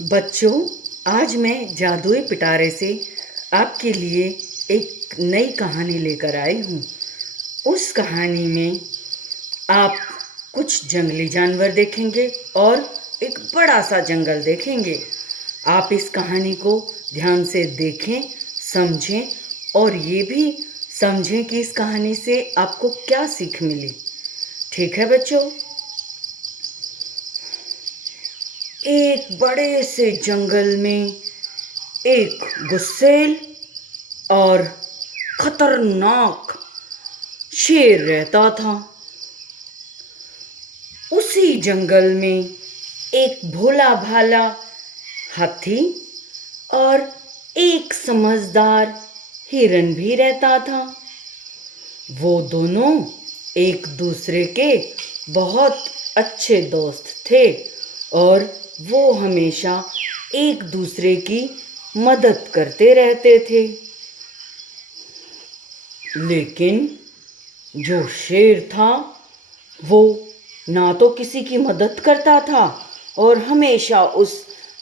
बच्चों, आज मैं जादुई पिटारे से आपके लिए एक नई कहानी लेकर आई हूँ। उस कहानी में आप कुछ जंगली जानवर देखेंगे और एक बड़ा सा जंगल देखेंगे। आप इस कहानी को ध्यान से देखें, समझें और ये भी समझें कि इस कहानी से आपको क्या सीख मिली। ठीक है बच्चों? एक बड़े से जंगल में एक गुस्सैल और खतरनाक शेर रहता था। उसी जंगल में एक भोला भाला हाथी और एक समझदार हिरन भी रहता था। वो दोनों एक दूसरे के बहुत अच्छे दोस्त थे और वो हमेशा एक दूसरे की मदद करते रहते थे। लेकिन जो शेर था वो ना तो किसी की मदद करता था और हमेशा उस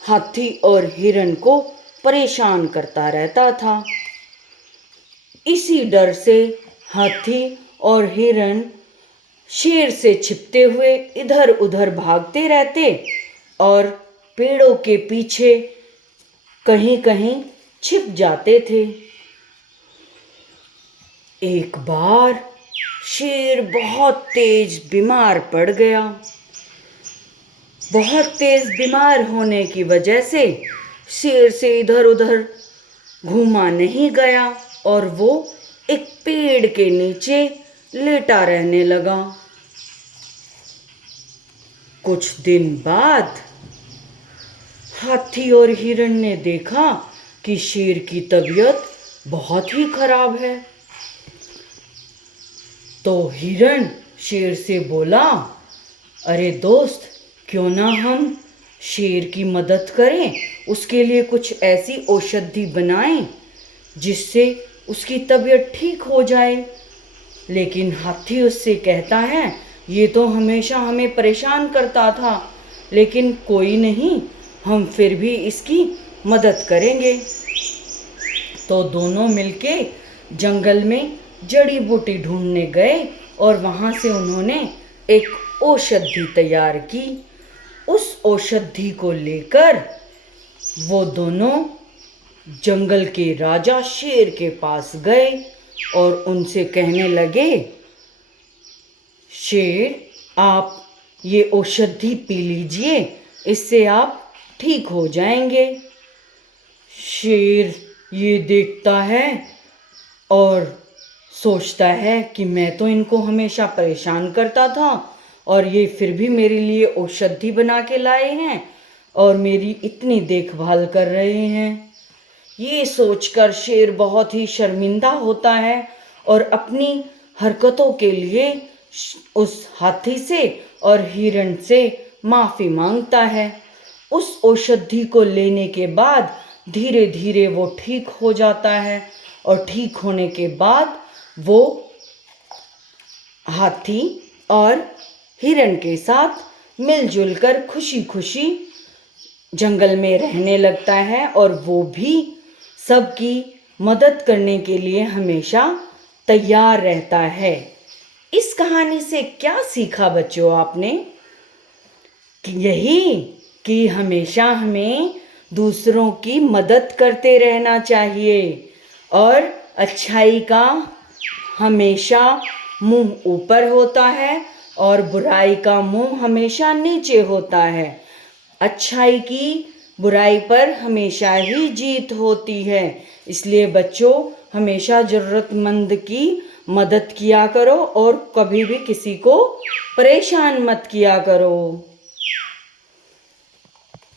हाथी और हिरन को परेशान करता रहता था। इसी डर से हाथी और हिरन शेर से छिपते हुए इधर उधर भागते रहते और पेड़ों के पीछे कहीं कहीं छिप जाते थे। एक बार शेर बहुत तेज बीमार पड़ गया। बहुत तेज बीमार होने की वजह से शेर से इधर उधर घूमा नहीं गया और वो एक पेड़ के नीचे लेटा रहने लगा। कुछ दिन बाद हाथी और हिरण ने देखा कि शेर की तबीयत बहुत ही खराब है। तो हिरण शेर से बोला, अरे दोस्त, क्यों ना हम शेर की मदद करें, उसके लिए कुछ ऐसी औषधि बनाएं जिससे उसकी तबीयत ठीक हो जाए। लेकिन हाथी उससे कहता है, ये तो हमेशा हमें परेशान करता था, लेकिन कोई नहीं, हम फिर भी इसकी मदद करेंगे। तो दोनों मिलके जंगल में जड़ी बूटी ढूंढने गए और वहाँ से उन्होंने एक औषधि तैयार की। उस औषधि को लेकर वो दोनों जंगल के राजा शेर के पास गए और उनसे कहने लगे, शेर, आप ये औषधि पी लीजिए, इससे आप ठीक हो जाएंगे। शेर ये देखता है और सोचता है कि मैं तो इनको हमेशा परेशान करता था और ये फिर भी मेरे लिए औषधि बना के लाए हैं और मेरी इतनी देखभाल कर रहे हैं। ये सोचकर शेर बहुत ही शर्मिंदा होता है और अपनी हरकतों के लिए उस हाथी से और हिरण से माफ़ी मांगता है। उस औषधि को लेने के बाद धीरे धीरे वो ठीक हो जाता है और ठीक होने के बाद वो हाथी और हिरण के साथ मिलजुल कर खुशी खुशी जंगल में रहने लगता है और वो भी सबकी मदद करने के लिए हमेशा तैयार रहता है। इस कहानी से क्या सीखा बच्चों आपने? कि यही कि हमेशा हमें दूसरों की मदद करते रहना चाहिए और अच्छाई का हमेशा मुंह ऊपर होता है और बुराई का मुंह हमेशा नीचे होता है। अच्छाई की बुराई पर हमेशा ही जीत होती है। इसलिए बच्चों, हमेशा ज़रूरतमंद की मदद किया करो और कभी भी किसी को परेशान मत किया करो।